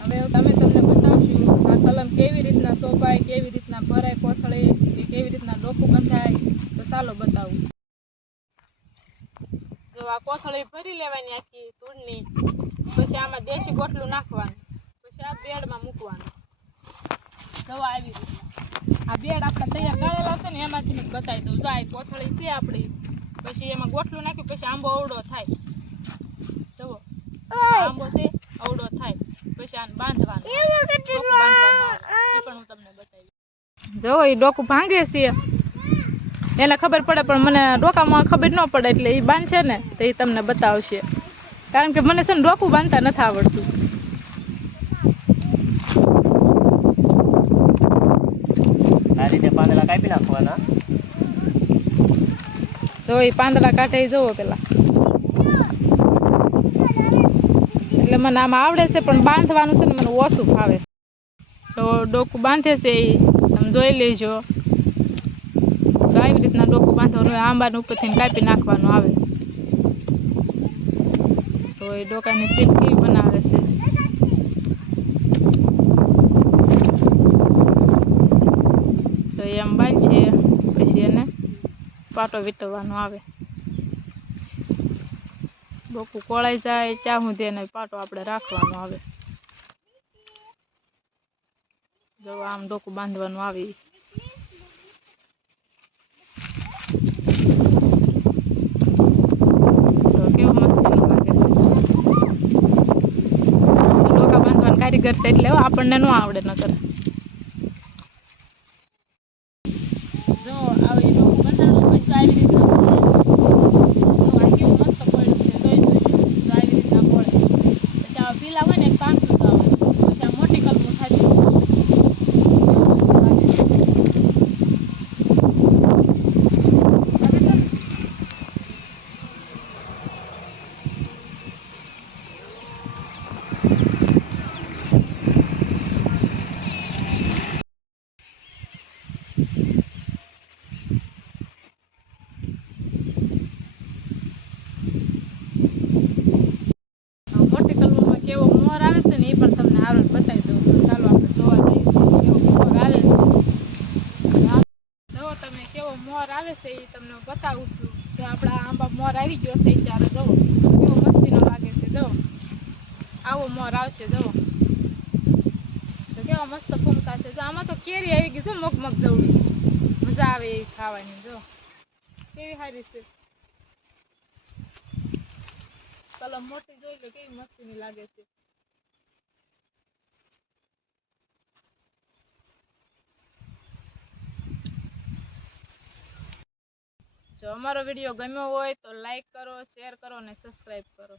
હવે અમે તમને બતાવશું આ કલમ કેવી રીતના શોભાય, કેવી રીતના ભરાય, કોથળે કે કેવી રીતના ડોકું બંધાય, તો ચાલો બતાવું. જો આ કોથળી ભરી લેવાની આખી તૂરની પછી આમાં દેશી ગોટલું નાખવાનું, પછી આ બેડમાં મૂકવાનું. દવા આવી રીતના આ બેડ આપણે તૈયાર ગાળેલા છે ને એમાંથી બતાવી દઉં. જાય કોથળી છે આપણી, પછી એમાં ગોટલું નાખ્યું, પછી આંબો અવડો થાય જુઓ આંબો છે અવડો થાય આને બાંધવાનું ડોકું એ પણ હું તમને બતાવી જો એ ડોકું ભાંગે છે. એને ખબર પડે પણ મને ડોકામાં ખબર ન પડે એટલે એ બાંધશે ને તો એ તમને બતાવશે. કારણ કે મને છે ને ડોકું બાંધતા નથી આવડતું. આ રીતે પાંદડા કાપી નાખવાના. જો એ પાંદડા કાઢે જવો જોવો પેલા. એટલે મને આમાં આવડે છે, પણ બાંધવાનું છે ને મને ઓછું ફાવે. છે જો ડોકું બાંધે છે એ તમે જોઈ લેજો. તો આવી રીતના ડોકું બાંધવાનું આંબાનું ઉપરથી કાપી નાખવાનું આવે. તો એ ડોકાની સીપ કેવી બનાવે છે. તો એમ બાંધશે પછી એને પાટો વીતવાનો આવે. ડોકું કોળાઈ જાય, ત્યાં સુધી એનો પાટો આપણે રાખવાનો આવે. જો આમ ડોકું બાંધવાનું આવે. કારીગર છે એટલે આપણને ન આવડે નકર. જો, આવી આવી રીતના જો આ કેવું મસ્ત પડ્યું છે જોઈ જોઈ જો આવી રીતના પડે પછી આ પીલા હોય ને એક પાંચસો તો આવે પછી આ મોટી કલમું થતી આ મોટી કલમમાં કેવો મોર આવે છે ને એ પણ તમને હારો બતાવી દઉં તો ચાલો આપણે જોવા જઈએ કેવો મોર આવે છે હા, જુઓ તમે કેવો મોર આવે છે એ તમને બતાવું છું. કે આપણા આંબા મોર આવી ગયો છે ત્યારે જવો. કેવો મસ્તીનો લાગે છે, જવો. આવો મોર આવશે, જવો. તો કેવા મસ્ત ફૂમકા છે. જો આમાં તો કેરી આવી ગઈ છે મગમગ જવું. મજા આવે એવી ખાવાની જો કેવી સારી છે. કલમ મોટી જોઈ લો કેવી મસ્તીની લાગે છે. જો અમારો વીડિયો ગમ્યો હોય તો લાઈક કરો શેર કરો અને સબસ્ક્રાઈબ કરો.